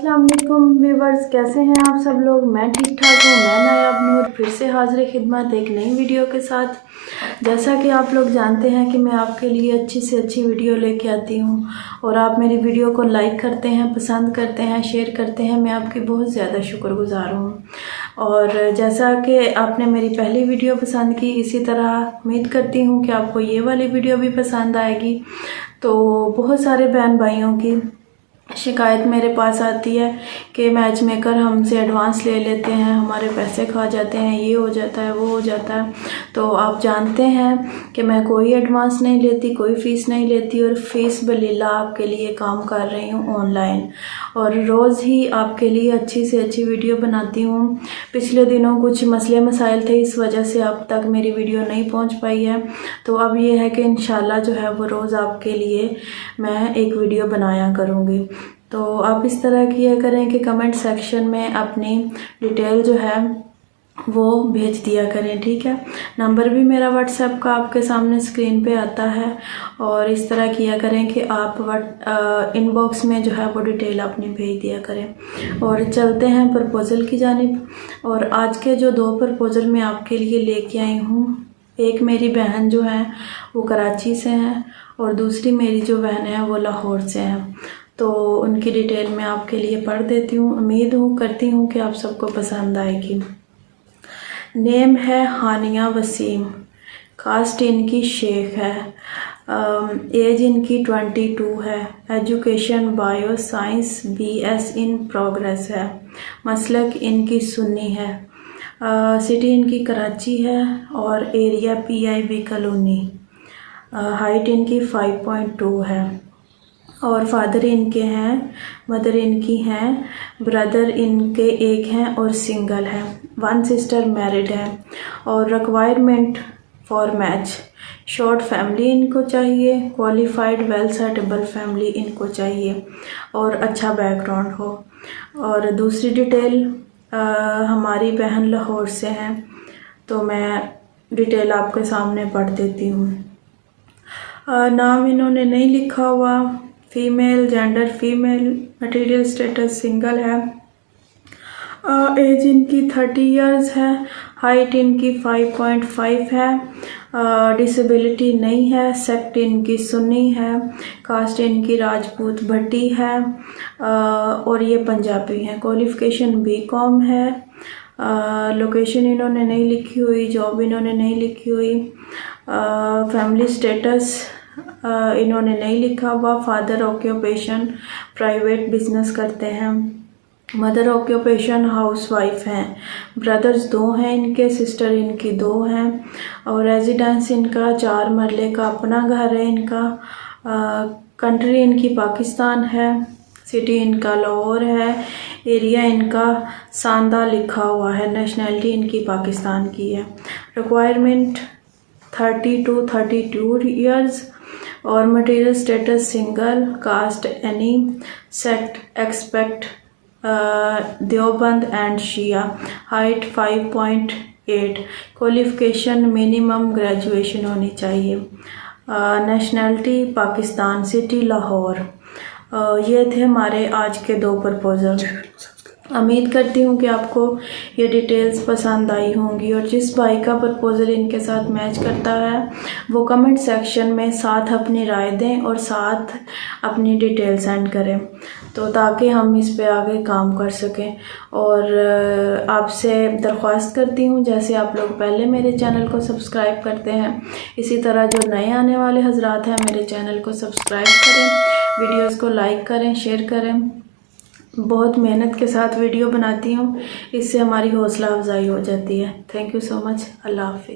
अस्सलाम वालेकुम व्यूवर्स, कैसे हैं आप सब लोग। मैं ठीक ठाक हूँ। मैं नायाब नूर फिर से हाजिर खिदमत एक नई वीडियो के साथ। जैसा कि आप लोग जानते हैं कि मैं आपके लिए अच्छी से अच्छी वीडियो लेके आती हूँ और आप मेरी वीडियो को लाइक करते हैं, पसंद करते हैं, शेयर करते हैं। मैं आपकी बहुत ज़्यादा शुक्रगुजार हूँ। और जैसा कि आपने मेरी पहली वीडियो पसंद की, इसी तरह उम्मीद करती हूँ कि आपको ये वाली वीडियो भी पसंद आएगी। तो बहुत सारे बहन भाइयों की शिकायत मेरे पास आती है कि मैच मेकर हमसे एडवांस ले लेते हैं, हमारे पैसे खा जाते हैं, ये हो जाता है, वो हो जाता है। तो आप जानते हैं कि मैं कोई एडवांस नहीं लेती, कोई फ़ीस नहीं लेती और फ़ीस बिल्ला आपके लिए काम कर रही हूँ ऑनलाइन। और रोज़ ही आपके लिए अच्छी से अच्छी वीडियो बनाती हूँ। पिछले दिनों कुछ मसले मसाइल थे, इस वजह से अब तक मेरी वीडियो नहीं पहुँच पाई है। तो अब ये है कि इंशाल्लाह जो है वो रोज़ आपके लिए मैं एक वीडियो बनाया करूँगी। तो आप इस तरह किया करें कि कमेंट सेक्शन में अपनी डिटेल जो है वो भेज दिया करें, ठीक है। नंबर भी मेरा व्हाट्सएप का आपके सामने स्क्रीन पे आता है। और इस तरह किया करें कि आप इनबॉक्स में जो है वो डिटेल अपनी भेज दिया करें। और चलते हैं प्रपोज़ल की जानिब। और आज के जो दो प्रपोज़ल मैं आपके लिए लेके आई हूँ, एक मेरी बहन जो है वो कराची से हैं और दूसरी मेरी जो बहन है वो लाहौर से हैं। तो उनकी डिटेल मैं आपके लिए पढ़ देती हूँ। उम्मीद करती हूँ कि आप सबको पसंद आएगी। नेम है हानिया वसीम, कास्ट इनकी शेख है, एज इनकी 22 है, education bio science BS in progress है, मसलक इनकी सुन्नी है, सिटी इनकी कराची है और एरिया PIB कॉलोनी, हाइट इनकी 5.2 है और फादर इनके हैं, मदर इनकी हैं, ब्रदर इनके एक हैं और सिंगल हैं, वन सिस्टर मैरिड है। और requirement for match, short family इनको चाहिए, क्वालिफाइड वेल सेटेबल फैमिली इनको चाहिए और अच्छा बैकग्राउंड हो। और दूसरी डिटेल, हमारी बहन लाहौर से हैं, तो मैं डिटेल आपके सामने पढ़ देती हूँ। नाम इन्होंने नहीं लिखा हुआ, female, gender female, material status single है, एज इनकी 30 इयर्स है, हाइट इनकी 5.5 है, डिसेबिलिटी नहीं है, सेक्ट इनकी सुन्नी है, कास्ट इनकी राजपूत भट्टी है और ये पंजाबी हैं, क्वालिफिकेशन BCom है, लोकेशन इन्होंने नहीं लिखी हुई, जॉब इन्होंने नहीं लिखी हुई, फैमिली स्टेटस इन्होंने नहीं लिखा हुआ, फादर ऑक्यूपेशन प्राइवेट बिजनेस करते हैं, मदर ऑक्यूपेशन हाउसवाइफ हैं, ब्रदर्स 2 हैं इनके, सिस्टर इनकी 2 हैं और रेजिडेंस इनका 4 मरले का अपना घर है इनका, कंट्री इनकी पाकिस्तान है, सिटी इनका लाहौर है, एरिया इनका सांदा लिखा हुआ है, नेशनैलिटी इनकी पाकिस्तान की है। रिक्वायरमेंट 30 to 32 इयर्स और material status single, caste any, sect expect Deoband and Shia, height 5.8, qualification minimum graduation होनी चाहिए, नेशनैलिटी पाकिस्तान, सिटी लाहौर। ये थे हमारे आज के 2 प्रपोज़ल। उम्मीद करती हूँ कि आपको ये डिटेल्स पसंद आई होंगी और जिस भाई का प्रपोज़ल इनके साथ मैच करता है वो कमेंट सेक्शन में साथ अपनी राय दें और साथ अपनी डिटेल सेंड करें, तो ताकि हम इस पे आगे काम कर सकें। और आपसे दरख्वास्त करती हूँ, जैसे आप लोग पहले मेरे चैनल को सब्सक्राइब करते हैं, इसी तरह जो नए आने वाले हजरात हैं मेरे चैनल को सब्सक्राइब करें, वीडियोज़ को लाइक करें, शेयर करें। बहुत मेहनत के साथ वीडियो बनाती हूँ, इससे हमारी हौसला अफजाई हो जाती है। Thank you so much. अल्लाह हाफिज़।